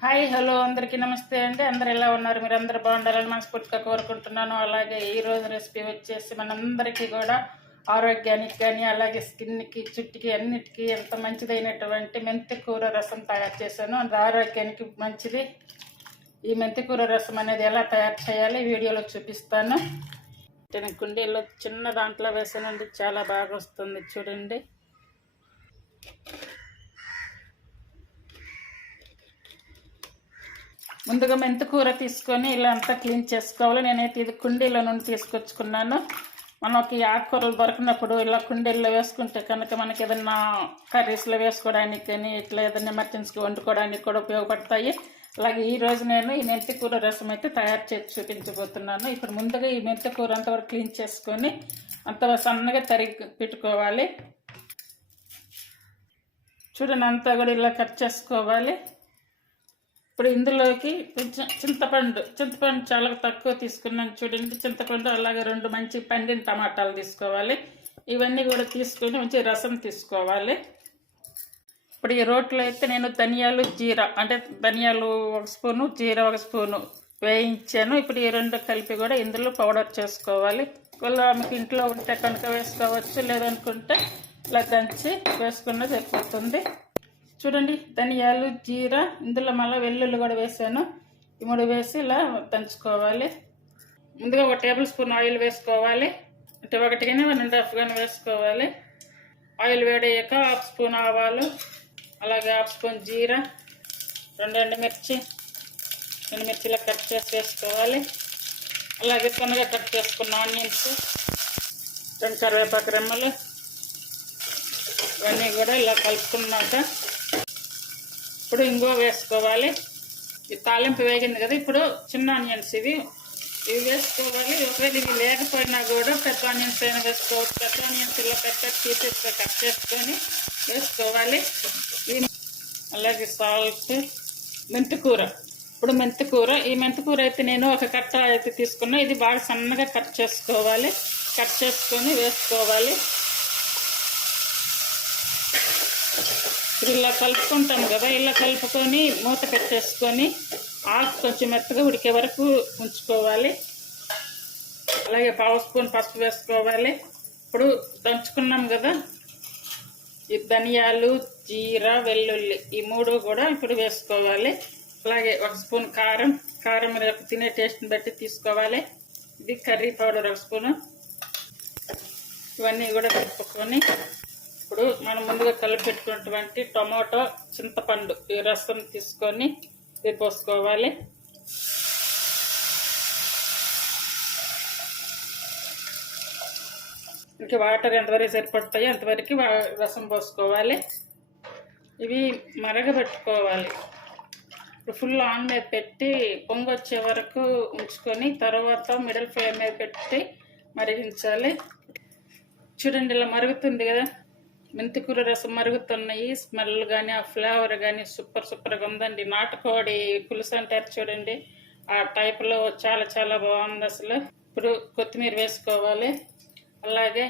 Hi hello అందరికీ నమస్తే అండి. అందరు ఎలా ఉన్నారు? మీరు అందరు బాగుండాలని మనస్ఫూర్తిగా కోరుకుంటున్నాను. అలాగే ఈరోజు రెసిపీ వచ్చేసి మనందరికీ కూడా ఆరోగ్యానికి కానీ అలాగే స్కిన్కి చుట్టుకి అన్నిటికీ ఎంత మంచిదైనటువంటి మెంతి కూర రసం తయారు చేశాను. అది ఆరోగ్యానికి మంచిది. ఈ మెంతి కూర రసం అనేది ఎలా తయారు చేయాలి వీడియోలో చూపిస్తాను. నేను కుండీలో చిన్న దాంట్లో వేసానండి. చాలా బాగా వస్తుంది. చూడండి. ముందుగా మెంతికూర తీసుకొని ఇలా అంతా క్లీన్ చేసుకోవాలి. నేనైతే ఇది కుండీలో నుండి తీసుకొచ్చుకున్నాను. మనకి ఆకుకూరలు దొరికినప్పుడు ఇలా కుండీల్లో వేసుకుంటే కనుక మనకి ఏదైనా కర్రీస్లో వేసుకోవడానికి కానీ ఇట్లా ఏదైనా ఎమర్జెన్సీగా వండుకోవడానికి కూడా ఉపయోగపడతాయి. అలాగే ఈ రోజు నేను ఈ మెంతి కూర రసం అయితే తయారు చేసి చూపించబోతున్నాను. ఇప్పుడు ముందుగా ఈ మెంతి కూర అంతవరకు క్లీన్ చేసుకొని అంత సన్నగా తరిగి పెట్టుకోవాలి. చూడండి అంతా కూడా ఇలా కట్ చేసుకోవాలి. ఇప్పుడు ఇందులోకి కొంచెం చింతపండు చింతపండు చాలా తక్కువ తీసుకున్నాను చూడండి. చింతపండు అలాగే రెండు మంచి పండిన టమాటాలు తీసుకోవాలి. ఇవన్నీ కూడా తీసుకొని మంచి రసం తీసుకోవాలి. ఇప్పుడు ఈ రోట్లో అయితే నేను ధనియాలు జీరా అంటే ధనియాలు ఒక స్పూను జీరా ఒక స్పూను వేయించాను. ఇప్పుడు ఈ రెండు కలిపి కూడా ఇందులో పౌడర్ చేసుకోవాలి. ఒకవేళ మీకు ఇంట్లో ఉంటే కనుక వేసుకోవచ్చు లేదనుకుంటే ఇలా దంచి వేసుకున్న సరిపోతుంది చూడండి ధనియాలు జీరా ఇందులో మళ్ళీ వెల్లుల్లి కూడా వేసాను. ఈ మూడు వేసి ఇలా దంచుకోవాలి. ముందుగా ఒక టేబుల్ స్పూన్ ఆయిల్ వేసుకోవాలి. అంటే ఒకటి కానీ వన్ అండ్ హాఫ్ కానీ వేసుకోవాలి. ఆయిల్ వేడయ్యాక హాఫ్ స్పూన్ ఆవాలు అలాగే హాఫ్ స్పూన్ జీరా రెండు ఎండుమిర్చి ఎండుమిర్చిలా కట్ చేసి వేసుకోవాలి. అలాగే సన్నగా కట్ చేసుకున్న ఆనియన్స్ రెండు కరివేపాకు రెమ్మలు ఇవన్నీ కూడా ఇలా కలుపుకున్నాక ఇప్పుడు ఇంకో వేసుకోవాలి. ఈ తాలింపు వేగింది కదా ఇప్పుడు చిన్న ఆనియన్స్ ఇవి. ఇవి వేసుకోవాలి. ఒకవేళ ఇవి లేకపోయినా కూడా పెద్ద ఆనియన్స్ అయినా వేసుకోవచ్చు. పెద్ద ఆనియన్స్ ఇలా పెద్ద పీసెస్ కట్ చేసుకొని వేసుకోవాలి. అలాగే సాల్ట్ మెంతికూర. ఇప్పుడు మెంతికూర ఈ మెంతికూర అయితే నేను ఒక కట్ట అయితే తీసుకున్నా. ఇది బాగా సన్నగా కట్ చేసుకోవాలి. కట్ చేసుకొని వేసుకోవాలి. ఇప్పుడు ఇలా కలుపుకుంటాం కదా ఇలా కలుపుకొని మూత పెట్టేసుకొని ఆకు కొంచెం మెత్తగా ఉడికే వరకు ఉంచుకోవాలి. అలాగే పావు స్పూన్ పసుపు వేసుకోవాలి. ఇప్పుడు దంచుకున్నాం కదా ఈ ధనియాలు జీరా వెల్లుల్లి ఈ మూడు కూడా ఇప్పుడు వేసుకోవాలి. అలాగే ఒక స్పూన్ కారం కారం రేపు తినే టేస్ట్ని బట్టి తీసుకోవాలి. ఇది కర్రీ పౌడర్ ఒక స్పూను. ఇవన్నీ కూడా కలుపుకొని ఇప్పుడు మనం ముందుగా కలిపి పెట్టుకున్నటువంటి టమాటో చింతపండు ఈ రసం తీసుకొని ఇది పోసుకోవాలి. ఇంకా వాటర్ ఎంతవరకు సరిపడతాయో అంతవరకు వా- రసం పోసుకోవాలి. ఇవి మరగబెట్టుకోవాలి. ఇప్పుడు ఫుల్ ఆన్ మీద పెట్టి పొంగు వచ్చే వరకు ఉంచుకొని తర్వాత మిడిల్ ఫ్లేమ్ మీద పెట్టి మరిగించాలి. చూడండి ఇలా మరుగుతుంది కదా. మెంతికూర రసం మరుగుతున్నాయి. స్మెల్ కానీ ఆ ఫ్లేవర్ కానీ సూపర్ సూపర్గా ఉందండి. నాటుకోడి పులుసు అంటారు చూడండి. ఆ టైప్లో చాలా చాలా బాగుంది అసలు. ఇప్పుడు కొత్తిమీర వేసుకోవాలి. అలాగే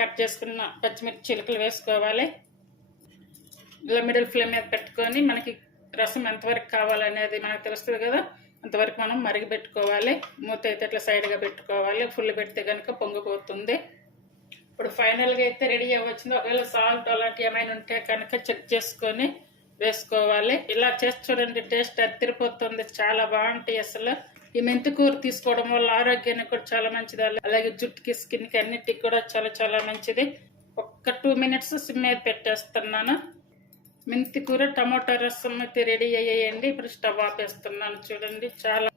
కట్ చేసుకున్న పచ్చిమిర్చి చిలుకలు వేసుకోవాలి. ఇలా మిడిల్ ఫ్లేమ్ మీద పెట్టుకొని మనకి రసం ఎంతవరకు కావాలనేది మనకు తెలుస్తుంది కదా. అంతవరకు మనం మరిగి పెట్టుకోవాలి. మూత అయితే ఇట్లా సైడ్గా పెట్టుకోవాలి. ఫుల్ పెడితే కనుక పొంగిపోతుంది. ఇప్పుడు ఫైనల్గా అయితే రెడీ అవ్వచ్చింది ఒకవేళ సాల్ట్ అలాంటి ఏమైనా ఉంటే కనుక చెక్ చేసుకొని వేసుకోవాలి. ఇలా చేసి చూడండి టేస్ట్ అదిరిపోతుంది చాలా బాగుంటాయి అసలు. ఈ మెంతి కూర తీసుకోవడం వల్ల ఆరోగ్యానికి కూడా చాలా మంచిది. అలాగే జుట్టుకి స్కిన్కి అన్నిటికి కూడా చాలా చాలా మంచిది. ఒక్క టూ మినిట్స్ సిమ్ మీద పెట్టేస్తున్నాను. మెంతి కూర రసం అయితే రెడీ అయ్యేయండి. ఇప్పుడు స్టవ్ ఆపేస్తున్నాను. చూడండి చాలా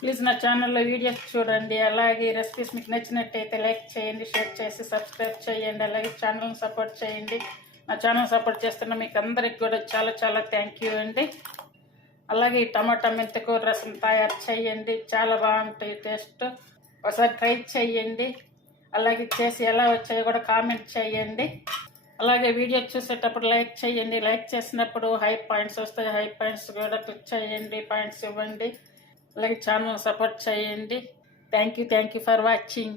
ప్లీజ్ నా ఛానల్లో వీడియోస్ చూడండి. అలాగే రెసిపీస్ మీకు నచ్చినట్టయితే లైక్ చేయండి షేర్ చేసి సబ్స్క్రైబ్ చేయండి అలాగే ఛానల్ని సపోర్ట్ చేయండి. నా ఛానల్ సపోర్ట్ చేస్తున్న మీకు అందరికి కూడా చాలా చాలా థ్యాంక్ యూ అండి. అలాగే ఈ టమాటా మెంతకూర రసం తయారు చేయండి. చాలా బాగుంటాయి టేస్ట్ ఒకసారి ట్రై చేయండి. అలాగే చేసి ఎలా వచ్చాయో కూడా కామెంట్ చేయండి. అలాగే వీడియో చూసేటప్పుడు లైక్ చేయండి. లైక్ చేసినప్పుడు హై పాయింట్స్ వస్తాయి. హై పాయింట్స్ కూడా క్లిక్ చేయండి. పాయింట్స్ ఇవ్వండి. అలాగే ఛానల్ సపోర్ట్ చేయండి. Thank you thank you for watching